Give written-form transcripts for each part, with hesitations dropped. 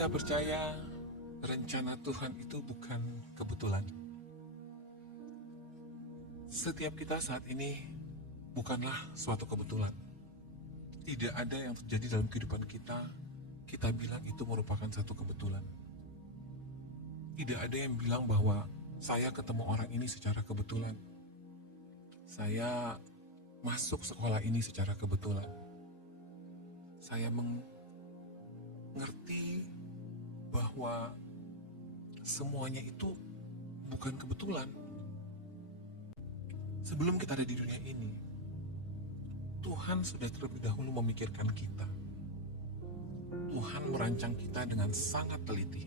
Kita percaya rencana Tuhan itu bukan kebetulan. Setiap kita saat ini bukanlah suatu kebetulan. Tidak ada yang terjadi dalam kehidupan kita bilang itu merupakan satu kebetulan. Tidak ada yang bilang bahwa saya ketemu orang ini secara kebetulan. Saya masuk sekolah ini secara kebetulan. Saya mengerti bahwa semuanya itu bukan kebetulan. Sebelum kita ada di dunia ini, Tuhan sudah terlebih dahulu memikirkan kita. Tuhan merancang kita dengan sangat teliti.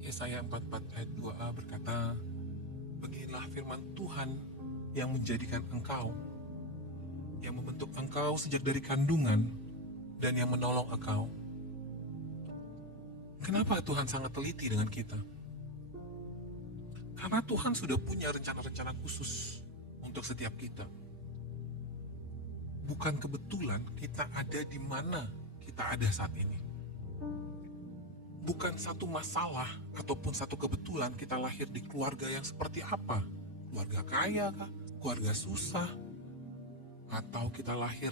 Yesaya 44 ayat 2a berkata, beginilah firman Tuhan yang menjadikan engkau, yang membentuk engkau sejak dari kandungan, dan yang menolong engkau. Kenapa Tuhan sangat teliti dengan kita? Karena Tuhan sudah punya rencana-rencana khusus untuk setiap kita. Bukan kebetulan kita ada di mana kita ada saat ini. Bukan satu masalah ataupun satu kebetulan kita lahir di keluarga yang seperti apa. Keluarga kaya kah? Keluarga susah? Atau kita lahir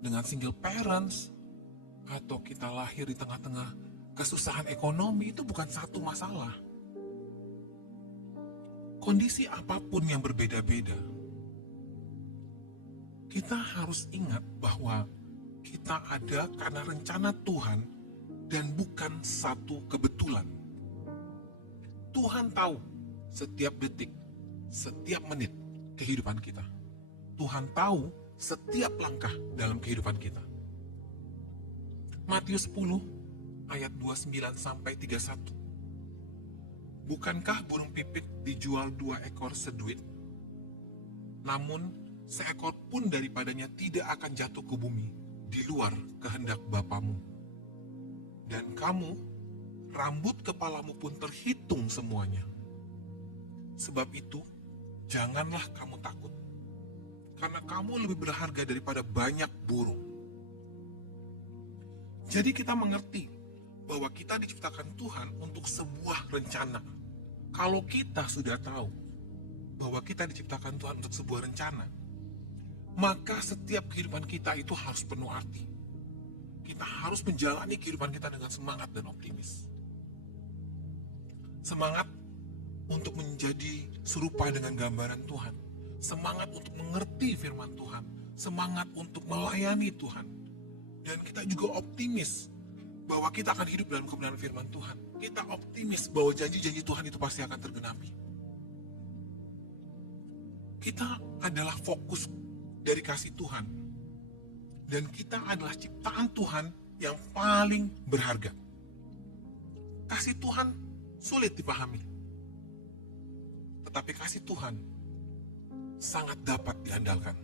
dengan single parents? Atau kita lahir di tengah-tengah kesusahan ekonomi? Itu bukan satu masalah. Kondisi apapun yang berbeda-beda, kita harus ingat bahwa kita ada karena rencana Tuhan dan bukan satu kebetulan. Tuhan tahu setiap detik, setiap menit kehidupan kita. Tuhan tahu setiap langkah dalam kehidupan kita. Matius 10 ayat 29 sampai 31. Bukankah burung pipit dijual 2 ekor seduit? Namun seekor pun daripadanya tidak akan jatuh ke bumi di luar kehendak Bapamu. Dan kamu, rambut kepalamu pun terhitung semuanya. Sebab itu, janganlah kamu takut, karena kamu lebih berharga daripada banyak burung. Jadi kita mengerti bahwa kita diciptakan Tuhan untuk sebuah rencana. Kalau kita sudah tahu bahwa kita diciptakan Tuhan untuk sebuah rencana, maka setiap kehidupan kita itu harus penuh arti. Kita harus menjalani kehidupan kita dengan semangat dan optimis. Semangat untuk menjadi serupa dengan gambaran Tuhan. Semangat untuk mengerti firman Tuhan. Semangat untuk melayani Tuhan. Dan kita juga optimis bahwa kita akan hidup dalam kebenaran firman Tuhan. Kita optimis bahwa janji-janji Tuhan itu pasti akan tergenapi. Kita adalah fokus dari kasih Tuhan. Dan kita adalah ciptaan Tuhan yang paling berharga. Kasih Tuhan sulit dipahami. Tetapi kasih Tuhan sangat dapat diandalkan.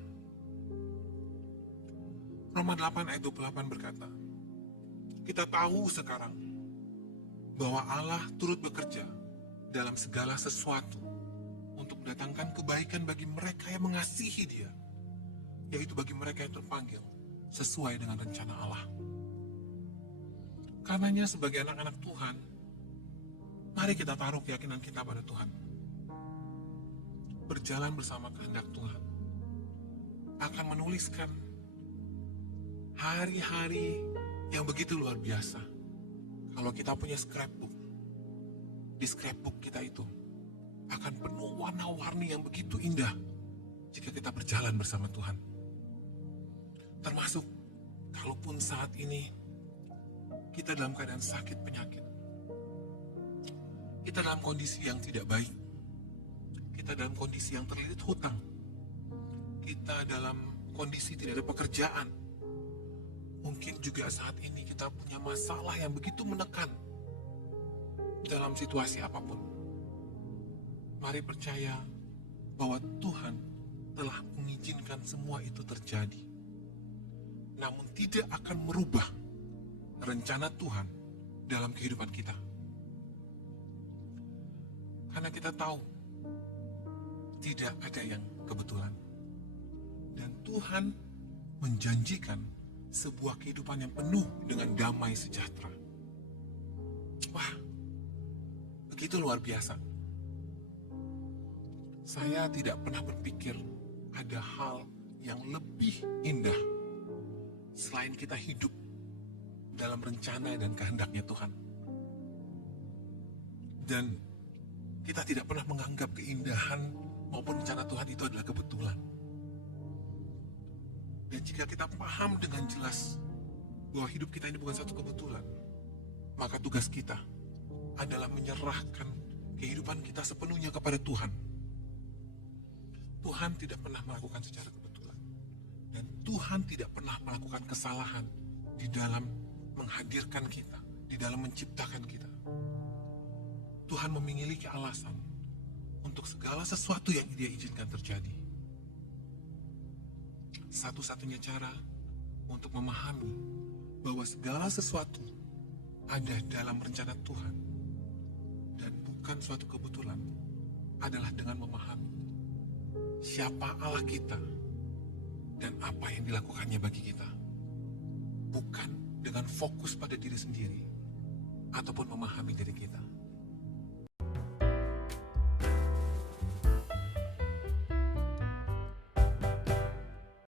Roma 8 ayat 28 berkata, kita tahu sekarang bahwa Allah turut bekerja dalam segala sesuatu untuk mendatangkan kebaikan bagi mereka yang mengasihi Dia, yaitu bagi mereka yang terpanggil sesuai dengan rencana Allah. Karenanya sebagai anak-anak Tuhan, mari kita taruh keyakinan kita pada Tuhan. Berjalan bersama kehendak Tuhan akan menuliskan hari-hari yang begitu luar biasa. Kalau kita punya scrapbook, di scrapbook kita itu akan penuh warna-warni yang begitu indah jika kita berjalan bersama Tuhan. Termasuk kalaupun saat ini kita dalam keadaan sakit penyakit, kita dalam kondisi yang tidak baik, kita dalam kondisi yang terlilit hutang, kita dalam kondisi tidak ada pekerjaan, mungkin juga saat ini kita punya masalah yang begitu menekan dalam situasi apapun. Mari percaya bahwa Tuhan telah mengizinkan semua itu terjadi. Namun tidak akan merubah rencana Tuhan dalam kehidupan kita. Karena kita tahu tidak ada yang kebetulan. Dan Tuhan menjanjikan sebuah kehidupan yang penuh dengan damai sejahtera. Wah, begitu luar biasa. Saya tidak pernah berpikir ada hal yang lebih indah selain kita hidup dalam rencana dan kehendaknya Tuhan. Dan kita tidak pernah menganggap keindahan maupun rencana Tuhan itu adalah kebetulan. Dan jika kita paham dengan jelas bahwa hidup kita ini bukan satu kebetulan, maka tugas kita adalah menyerahkan kehidupan kita sepenuhnya kepada Tuhan. Tuhan tidak pernah melakukan secara kebetulan. Dan Tuhan tidak pernah melakukan kesalahan di dalam menghadirkan kita, di dalam menciptakan kita. Tuhan memiliki alasan untuk segala sesuatu yang Dia izinkan terjadi. Satu-satunya cara untuk memahami bahwa segala sesuatu ada dalam rencana Tuhan dan bukan suatu kebetulan adalah dengan memahami siapa Allah kita dan apa yang dilakukannya bagi kita, bukan dengan fokus pada diri sendiri ataupun memahami diri kita.